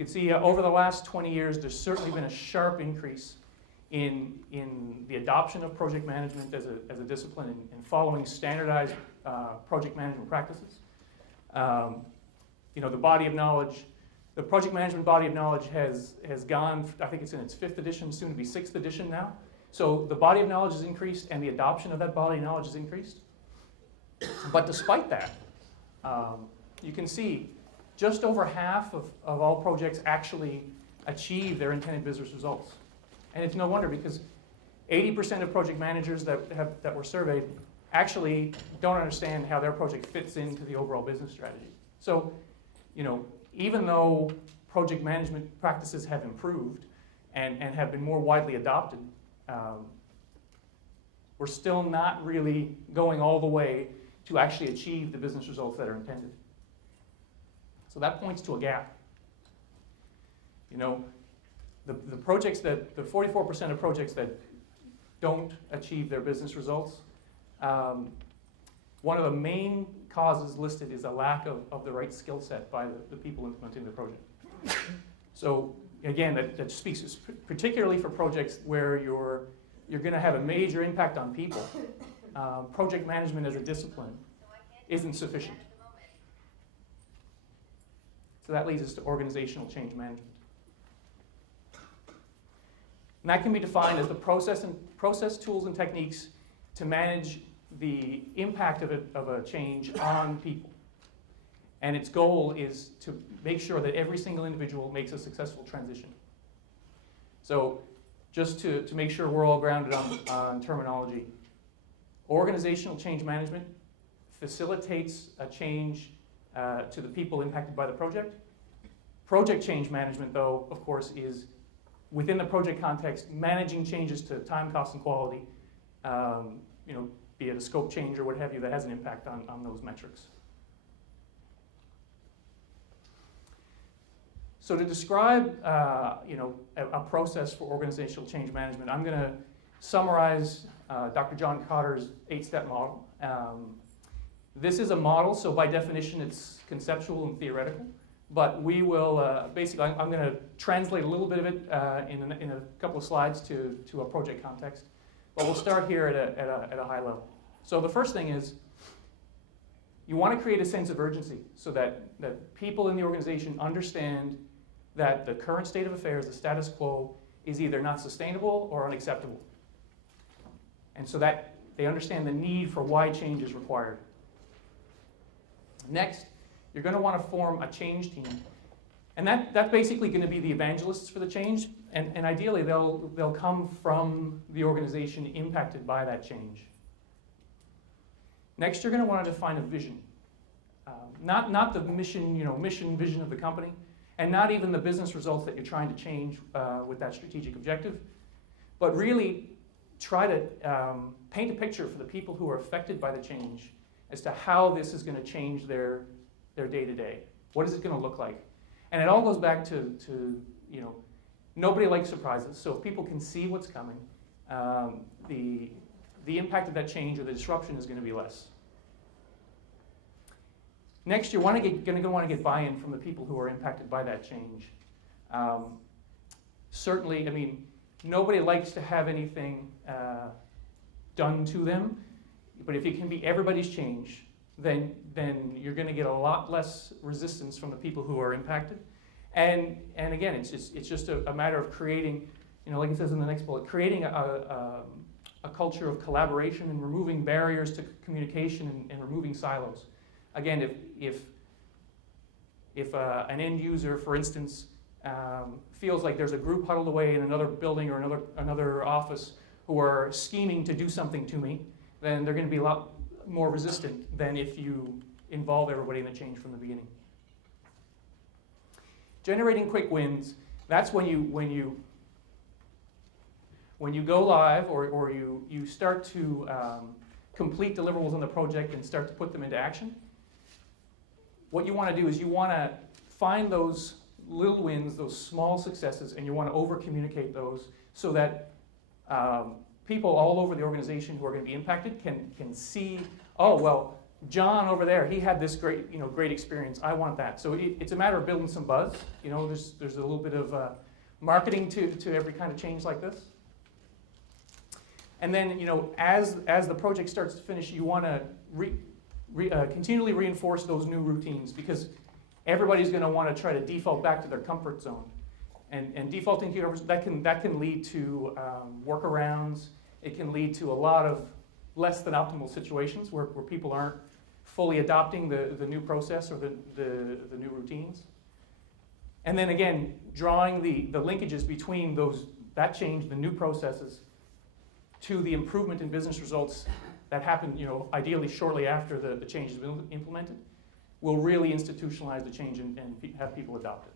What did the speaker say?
can see over the last 20 years, there's certainly been a sharp increase in the adoption of project management as a discipline and following standardized project management practices. The body of knowledge, the project management body of knowledge has gone, I think it's in its 5th edition, soon to be 6th edition now. So the body of knowledge has increased and the adoption of that body of knowledge has increased. But despite that, you can see just over half of all projects actually achieve their intended business results. And it's no wonder, because 80% of project managers that were surveyed actually don't understand how their project fits into the overall business strategy. So, even though project management practices have improved and have been more widely adopted, we're still not really going all the way to actually achieve the business results that are intended. So that points to a gap. The projects the 44% of projects that don't achieve their business results, one of the main causes listed is a lack of the right skill set by the people implementing the project. So again, that speaks particularly for projects where you're going to have a major impact on people. Project management as a discipline isn't sufficient. So that leads us to organizational change management. And that can be defined as the process tools and techniques to manage the impact of a change on people. And its goal is to make sure that every single individual makes a successful transition. So just to make sure we're all grounded on terminology, organizational change management facilitates a change to the people impacted by the project. Project change management, though, of course, is within the project context, managing changes to time, cost, and quality, be it a scope change or what have you, that has an impact on those metrics. So to describe, a process for organizational change management, I'm going to summarize Dr. John Cotter's 8-step model. This is a model, so by definition, it's conceptual and theoretical. But we will, basically, I'm going to translate a little bit of it in a couple of slides to a project context. But we'll start here at a high level. So the first thing is, you want to create a sense of urgency so that people in the organization understand that the current state of affairs, the status quo, is either not sustainable or unacceptable. And so that they understand the need for why change is required. Next, you're going to want to form a change team. And that's basically going to be the evangelists for the change. And ideally, they'll come from the organization impacted by that change. Next, you're going to want to define a vision. Not the mission, vision of the company, and not even the business results that you're trying to change with that strategic objective, but really try to paint a picture for the people who are affected by the change as to how this is going to change their day-to-day. What is it going to look like? And it all goes back to nobody likes surprises, so if people can see what's coming, the impact of that change or the disruption is going to be less. Next, you're going to want to get buy-in from the people who are impacted by that change. Certainly, nobody likes to have anything done to them, but if it can be everybody's change, then you're going to get a lot less resistance from the people who are impacted. And again, it's just a matter of creating, like it says in the next bullet, creating a culture of collaboration and removing barriers to communication and removing silos. Again, if an end user, for instance, feels like there's a group huddled away in another building or another office who are scheming to do something to me, then they're going to be a lot more resistant than if you involve everybody in the change from the beginning. Generating quick wins, that's when you go live or you start to complete deliverables on the project and start to put them into action. What you want to do is you want to find those little wins, those small successes, and you want to over-communicate those so that people all over the organization who are going to be impacted can see, oh, well, John over there, he had this great, great experience. I want that. So it's a matter of building some buzz. There's a little bit of marketing to every kind of change like this. And then, as the project starts to finish, you want to continually reinforce those new routines, because everybody's going to want to try to default back to their comfort zone. And defaulting to that can lead to workarounds. It can lead to a lot of less than optimal situations where people aren't fully adopting the new process or the new routines. And then again, drawing the linkages between that change, the new processes, to the improvement in business results that happen, ideally shortly after the change has been implemented, will really institutionalize the change and have people adopt it.